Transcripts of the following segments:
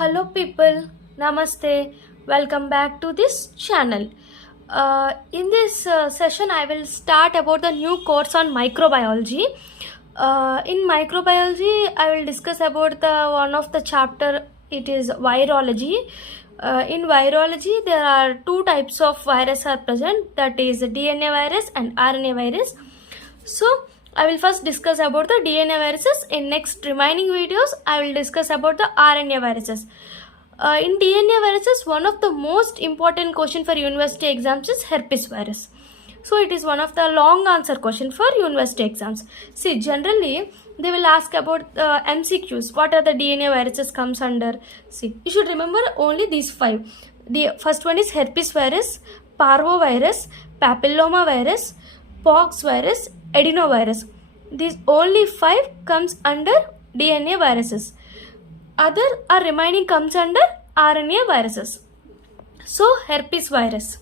Hello people, Namaste, welcome back to this channel. In this session I will start about the new course on microbiology. In microbiology I will discuss about the one of the chapter, it is virology. In virology there are two types of virus are present, that is DNA virus and RNA virus. So I will first discuss about the DNA viruses. In next remaining videos I will discuss about the RNA viruses. In DNA viruses, one of the most important question for university exams is herpes virus. So it is one of the long answer question for university exams. See, generally they will ask about MCQs. What are the DNA viruses comes under? See, you should remember only these five. The first one is herpes virus, parvovirus, papilloma virus, pox virus, adenovirus. These only five comes under DNA viruses. Other are remaining comes under RNA viruses. So herpes virus.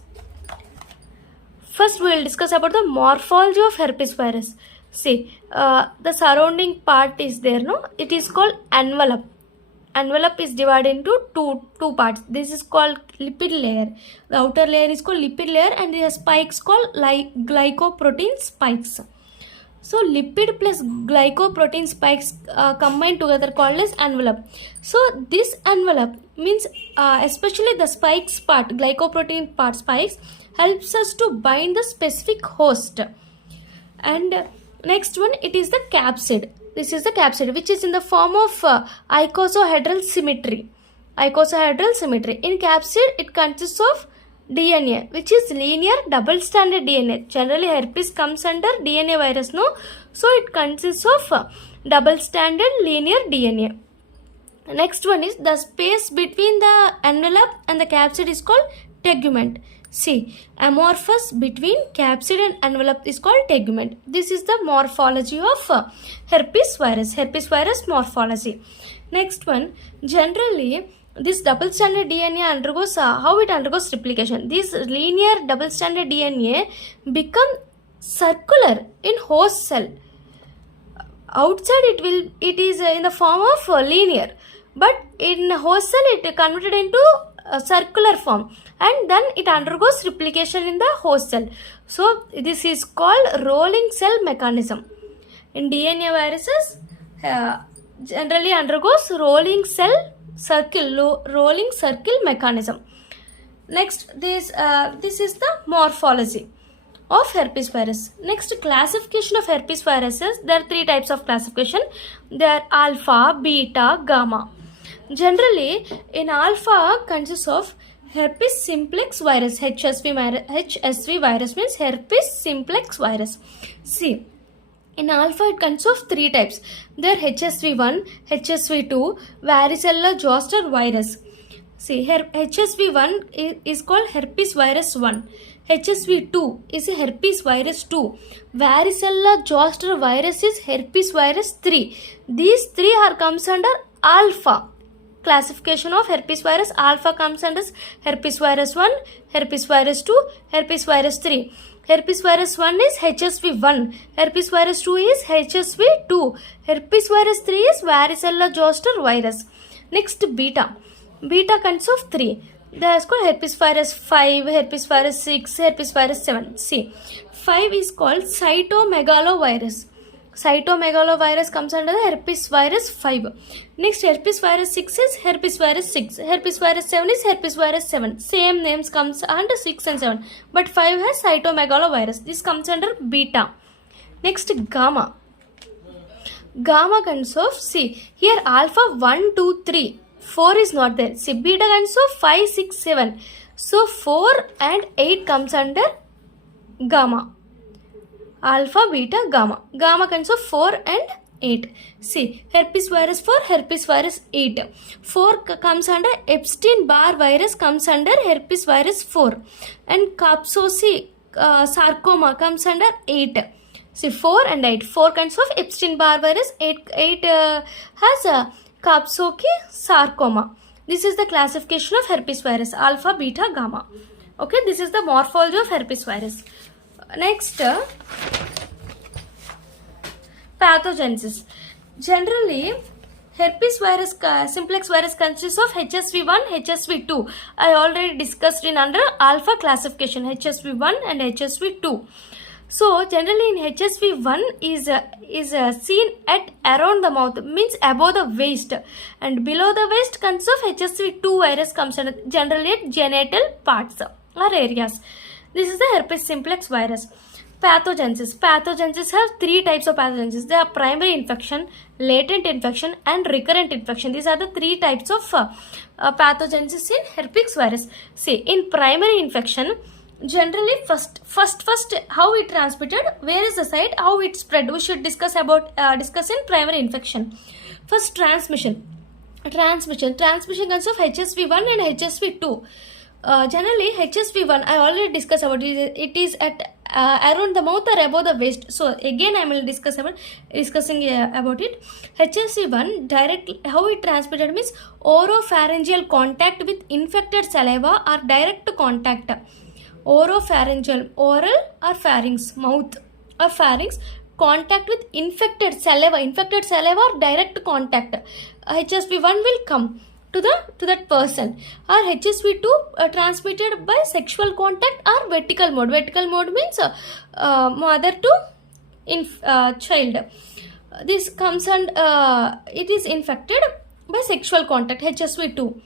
First we will discuss about the morphology of herpes virus. See, the surrounding part is there, no? It is called envelope. Envelope is divided into two parts. This is called lipid layer. The outer layer is called lipid layer and the spikes called glycoprotein spikes. So lipid plus glycoprotein spikes combined together called as envelope. So this envelope means especially the spikes part, glycoprotein part spikes helps us to bind the specific host. And next one, it is the capsid. This is the capsid which is in the form of icosahedral symmetry. Icosahedral symmetry. In capsid it consists of DNA, which is linear double stranded DNA. Generally herpes comes under DNA virus, no? So it consists of double stranded linear DNA. Next one is the space between the envelope and the capsid is called tegument. See, amorphous between capsid and envelope is called tegument. This is the morphology of herpes virus morphology. Next one, generally this double stranded DNA undergoes how it undergoes replication. This linear double stranded DNA become circular in host cell. Outside it is in the form of linear, but in host cell it converted into a circular form and then it undergoes replication in the host cell. So this is called rolling cell mechanism. In DNA viruses generally undergoes rolling circle mechanism. Next, this is the morphology of herpes virus. Next, classification of herpes viruses. There are three types of classification. They are alpha, beta, gamma. Generally, in alpha consists of herpes simplex virus. HSV virus means herpes simplex virus. See, in alpha it consists of three types. There are HSV1, HSV2, varicella zoster virus. See, here HSV1 is called herpes virus 1. HSV2 is herpes virus 2. Varicella zoster virus is herpes virus 3. These three are comes under alpha. Classification of herpes virus. Alpha comes under herpes virus 1, herpes virus 2, herpes virus 3. Herpes virus 1 is HSV1, herpes virus 2 is HSV2, herpes virus 3 is varicella zoster virus. Next, beta. Beta consists of 3. They are called herpes virus 5, herpes virus 6, herpes virus 7. See, 5 is called cytomegalovirus. Cytomegalovirus comes under the herpes virus 5. Next, herpes virus 6 is herpes virus 6. Herpes virus 7 is herpes virus 7. Same names comes under 6 and 7. But 5 has cytomegalovirus. This comes under beta. Next, gamma. Gamma consists of, see, here alpha 1, 2, 3. 4 is not there. See, beta consists of 5, 6, 7. So, 4 and 8 comes under gamma. Alpha, beta, gamma. Gamma consists of 4 and 8. See, herpes virus 4, herpes virus 8. 4 comes under Epstein-Barr virus comes under herpes virus 4. And Kaposi sarcoma comes under 8. See, 4 and 8. 4 consists of Epstein-Barr virus. 8 has Kaposi sarcoma. This is the classification of herpes virus. Alpha, beta, gamma. Okay, this is the morphology of herpes virus. Next, pathogenesis. Generally, herpes virus simplex virus consists of HSV1, HSV2. I already discussed in under alpha classification, HSV1 and HSV2. So generally in HSV1 is seen at around the mouth, means above the waist, and below the waist consists of HSV2 virus comes generally at genital parts or areas. This is the herpes simplex virus. Pathogenesis. Pathogenesis have three types of pathogenesis. They are primary infection, latent infection, and recurrent infection. These are the three types of pathogenesis in herpes virus. See, in primary infection, generally first how it transmitted, where is the site, how it spread, we should discuss in primary infection. First, transmission consists of HSV1 and HSV2. Generally HSV1 I already discussed about it. It is at around the mouth or above the waist. So again I will discussing about it. HSV1 directly, how it transmitted means oropharyngeal contact with infected saliva or direct contact. Oropharyngeal, oral or pharynx, mouth or pharynx, contact with infected saliva or direct contact. HSV1 will come to that person. Or HSV2 transmitted by sexual contact or vertical mode. Vertical mode means mother to child. This comes and it is infected by sexual contact, HSV2.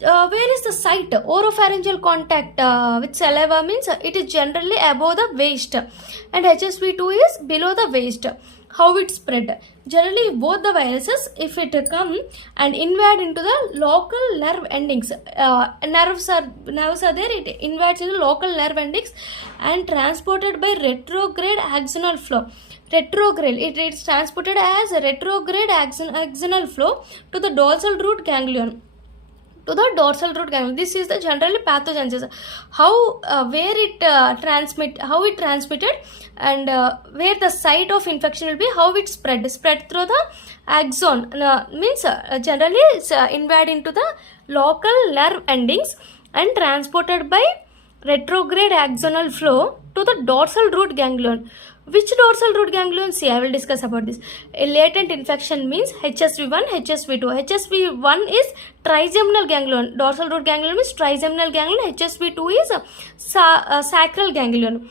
Where is the site? Oropharyngeal contact with saliva means it is generally above the waist, and HSV2 is below the waist. How it spread? Generally both the viruses, if it come and invade into the local nerve endings, nerves are there, it invades into local nerve endings and transported by retrograde axonal flow. Retrograde, it is transported as a retrograde axonal flow to the dorsal root ganglion. This is the generally pathogenesis. How where it how it transmitted, and where the site of infection will be, how it spread through the axon, means generally it's invade into the local nerve endings and transported by retrograde axonal flow to the dorsal root ganglion. Which dorsal root ganglion? See, I will discuss about this. A latent infection means HSV1, HSV2. HSV1 is trigeminal ganglion. Dorsal root ganglion means trigeminal ganglion. HSV2 is sacral ganglion.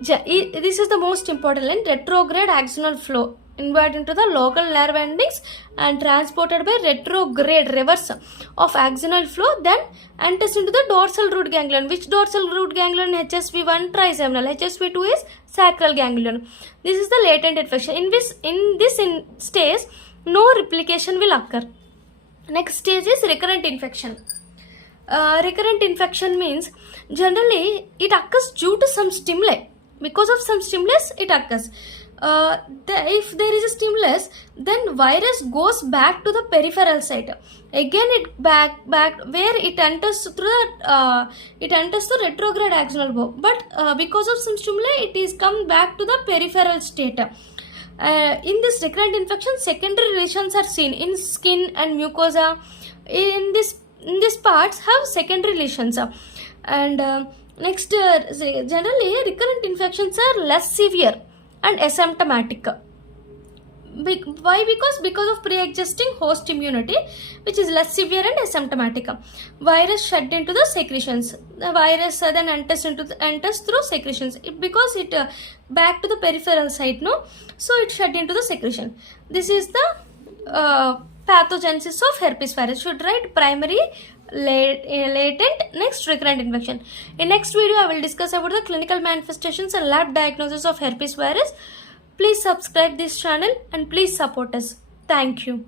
This is the most important line. Retrograde axonal flow invade into the local nerve endings and transported by retrograde reverse of axonal flow, then enters into the dorsal root ganglion. Which dorsal root ganglion? HSV1 trigeminal, HSV2 is sacral ganglion. This is the latent infection. In this stage no replication will occur. Next stage is recurrent infection. Recurrent infection means generally it occurs due to some stimuli. Because of some stimulus it occurs. If there is a stimulus, then virus goes back to the peripheral site. Again it back where it enters through the retrograde axonal flow. But because of some stimuli, it is come back to the peripheral state. In this recurrent infection, secondary lesions are seen in skin and mucosa. In this parts have secondary lesions. And next, generally recurrent infections are less severe and asymptomatic. Why? Because of pre-existing host immunity, which is less severe and asymptomatic. Virus shed into the secretions. The virus then enters through secretions. Because it back to the peripheral site, no, so it shed into the secretion. This is the pathogenesis of herpes virus. Should write primary, latent, next recurrent infection. In next video I will discuss about the clinical manifestations and lab diagnosis of herpes virus. Please subscribe this channel and please support us. Thank you.